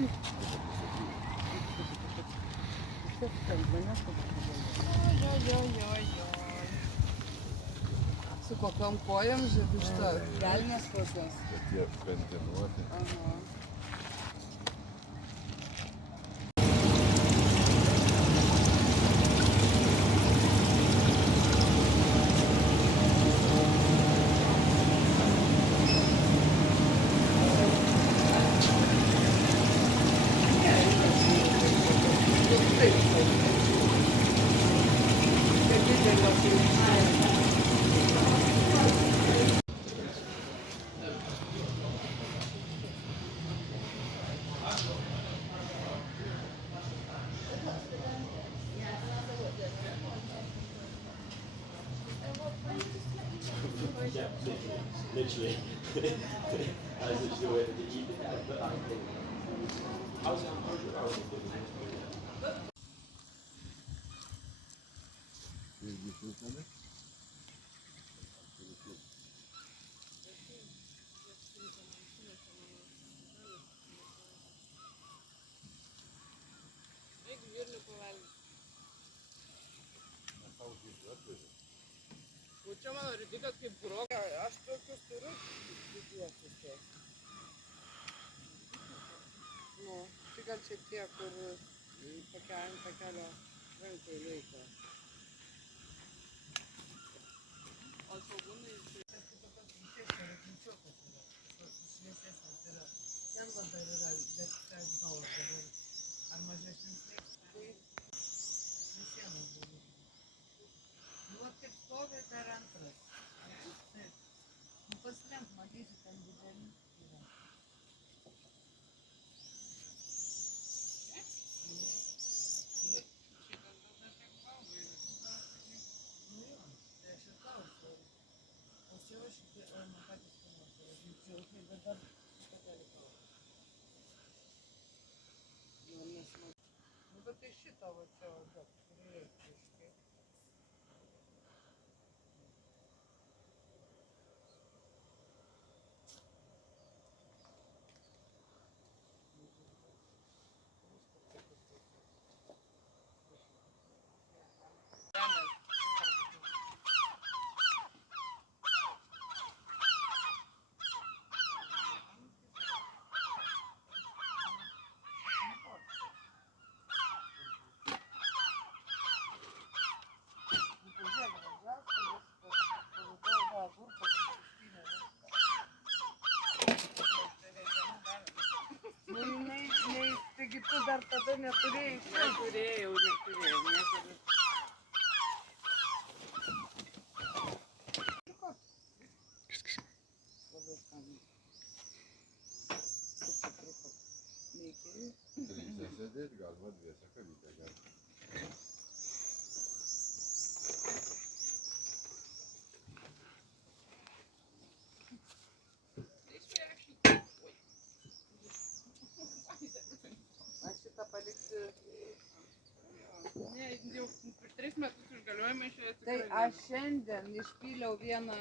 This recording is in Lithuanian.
Su kokiom kojom žiūrėk iš to. Kelnės kokios. Bet jie pentinuoti. Aha. Literally. As it's the way that you eat it out, but I think. Irgi šiltnami. O čia mano ridikas kaip groka. Aš tokius turiu didžiuosius tuos. Nu, tai gal čia tie, kur ant pakelio rankoj laiko. O saugūnai tai tokios ryšesnės yra. Šviesesnės yra. Ten va dar yra, bet ką žinau dabar. Ar mažesnis reiks, tai visienas dalykas. Nu, vat kaip stovi dar antras. Taip. Nu, pasirenk, matysi, ten dideli yra. Nu jo, tai aš ir klausiu. O čia va šitie, o man patys kainuos, tai aš jaučiu, bet dar šitą gali klausti. Nu, nesmag. Nu, bet tai šitą va čia, bet prireiks kažkiek. Nu, jinai, taigi tu dar tada neturėjai. Neturėjau, niekur. Labai skaniai. Sutruko. Neikėjai. Trysia sėdėt, galima dviese kavytę gerti. Aš šitą paliksiu. Ne, jau per 3 metus išgaliojame šioje tikrai. Tai aš šiandien išpyliau vieną